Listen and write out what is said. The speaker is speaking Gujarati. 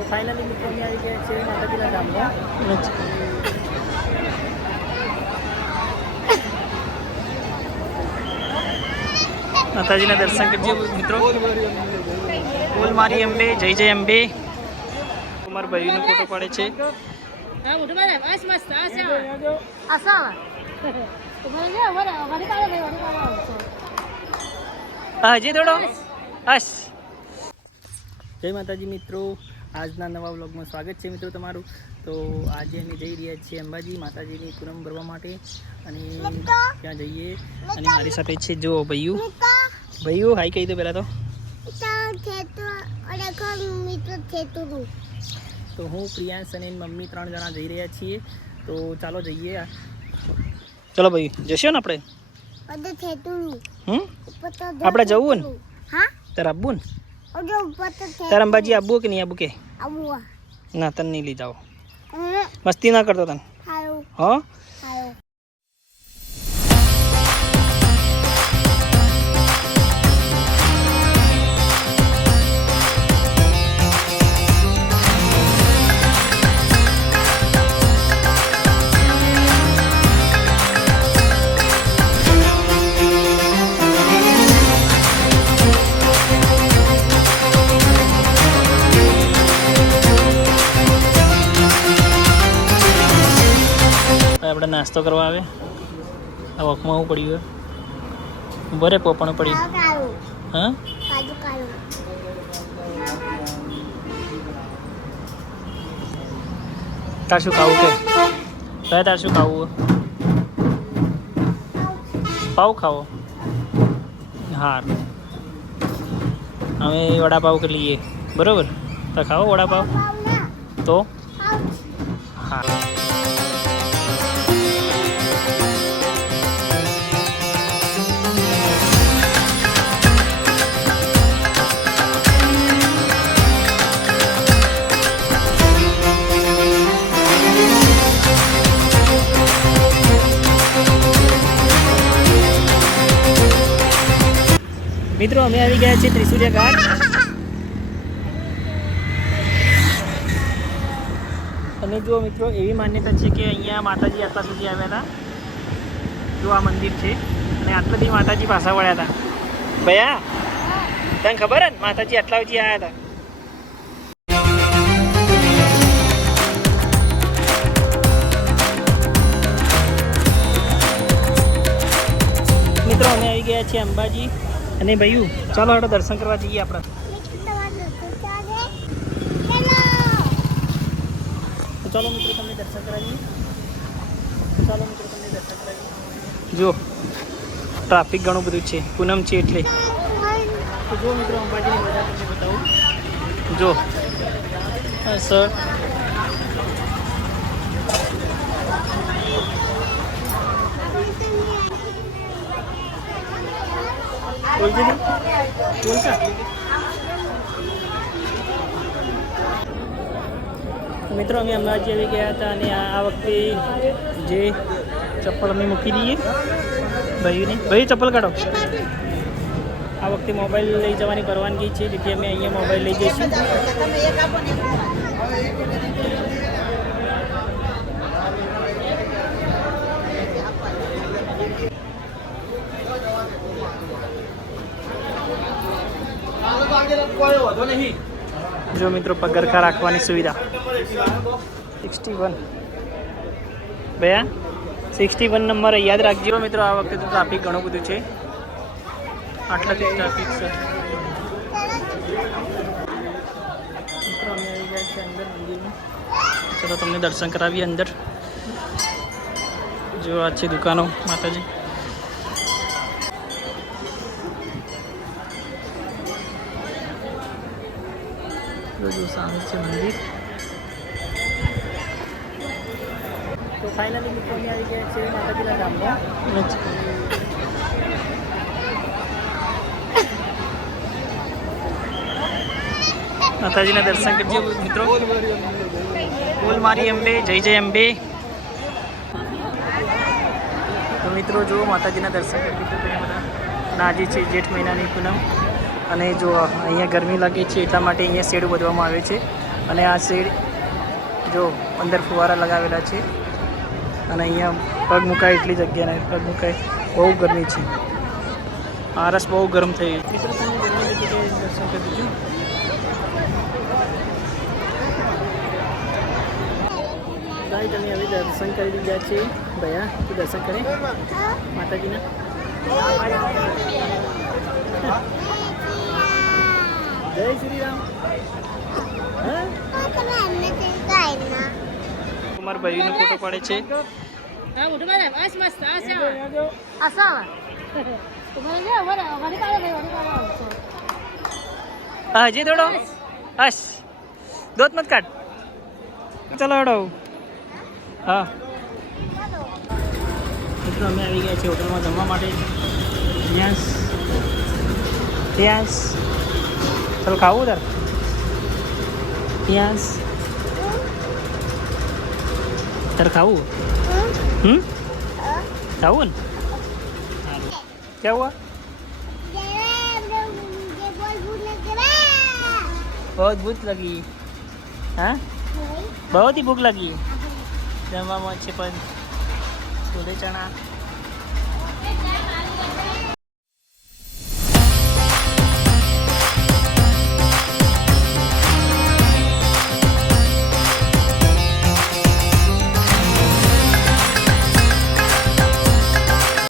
તો ફાઇનલી મિત્રો અમે આવી ગયા છે માતાજીના ધામમાં. માતાજીના દર્શન કરજો મિત્રો. બોલ મારી અંબે, જય જય અંબે. મારા ભાઈનો ફોટો પાડે છે. હજી થોડો હસ. જય માતાજી મિત્રો, આજના નવા વ્લોગમાં સ્વાગત છે મિત્રો તમારું. તો આજે અમે જઈ રહ્યા છીએ અંબાજી માતાજીની પૂનમ ભરવા માટે અને ત્યાં જઈએ. અને મારી સાથે છે જો ભાઈઓ હાઈ કહી દો પહેલાં તો હું પ્રિયાંશ અને મમ્મી 3 જણા જઈ રહ્યા છીએ. તો ચાલો જઈએ. ચલો ભાઈ જશો ને આપણે. આપણે જવું ને તારે આવવું ને તારે અંબાજી આવવું કે નહીં આવવું કે ના તને નહીં લઈ જાઓ. મસ્તી ના કરતો તને. હા આપણે નાસ્તો કરવા આવે. આ વખમાં હું પડ્યું બરે પોપણ પડ્યું. હા તાર શું ખાવું કે ભાઈ તાર શું ખાવું? પાવ ખાવો? હાર અમે વડાપાવ કરી લઈએ બરાબર. તો ખાવો વડાપાવ તો હા. મિત્રો અમે આવી ગયા છીએ ત્રિશુલિયા ઘાટ. અને જો મિત્રો એવી માન્યતા છે કે અહીંયા માતાજી આટલા સુધી આવ્યા હતા. જો આ મંદિર છે અને આટલાથી માતાજી પાછા વળ્યા હતા. ભૈયા તને ખબર હે ને માતાજી આટલા સુધી આવ્યા હતા. મિત્રો અમે આવી ગયા છીએ અંબાજી. અને ભાઈઓ ચાલો આપણે દર્શન કરવા જઈએ. આપણે તો ચાલો મિત્રો તમને દર્શન કરાવીએ. જો ટ્રાફિક ઘણું બધું છે, પૂનમ છે એટલે. તો જો મિત્રો અંબાજીની મજા તમને બતાવું. જો સર મિત્રો અમે અંબાજી આવી ગયા હતા. અને આ વખતે જે ચપ્પલ અમે મૂકી દઈએ ભાઈઓને. ભાઈ ચપ્પલ કાઢો. આ વખતે મોબાઈલ લઈ જવાની પરવાનગી છે, જેથી અમે અહીંયા મોબાઈલ લઈ જઈશું. જો મિત્રો પગરખા રાખવાની સુવિધા 61 ભૈયા 61 નંબર યાદ રાખજો મિત્રો. આ વખતે તો ટ્રાફિક ઘણું બધું છે, આટલાથી ટ્રાફિક છે. મિત્રો અમે આવી ગયા છે અંદર મંદિરમાં. ચલો તમને દર્શન કરાવીએ અંદર. જો આ છે દુકાનો માતાજી. जो सामने से मंदिर. तो फाइनली મિત્રો અમે આવી ગયા છે માતાજીના ધામમાં. માતાજીના દર્શન કરજો મિત્રો. બોલ મારી અંબે, જય જય અંબે. તો મિત્રો જો માતાજીના દર્શન કરી દીધું તમે બધા. આજે છે જેઠ મહિનાની પૂનમ. અને જો અહીંયા ગરમી લાગે છે એટલા માટે અહીંયા શેડ બાંધવામાં આવે છે. અને આ શેડ જો અંદર ફુવારા લગાવેલા છે અને અહીંયા પગ મુકાય એટલી જગ્યા નહીં, પગ મુકાય. બહુ ગરમી છે, આરસ બહુ ગરમ થઈ ગઈ. મિત્રો તમે ગરમી જગ્યાએ દર્શન કરી દીધું. ભાઈ તમે હવે દર્શન કરી લીધા છે. ભૈયા તું દર્શન કરે માતાજીના. જય શ્રી રામ. કુમાર ભાઈનો ફોટો પાડે છે. હા હજી થોડો હસ દોત મત કાઢ. ચલો હડો. હા મિત્રો અમે આવી ગયા છીએ હોટલમાં જમવા માટે. ત્યાં ચાલો ખાવું તાર ત્યાં તારે ખાવું? खाओ ना क्या हुआ? बहुत भूख लगी. हाँ बहुत ही भूख लगी. जमવામાં છે પણ છોલે ચણા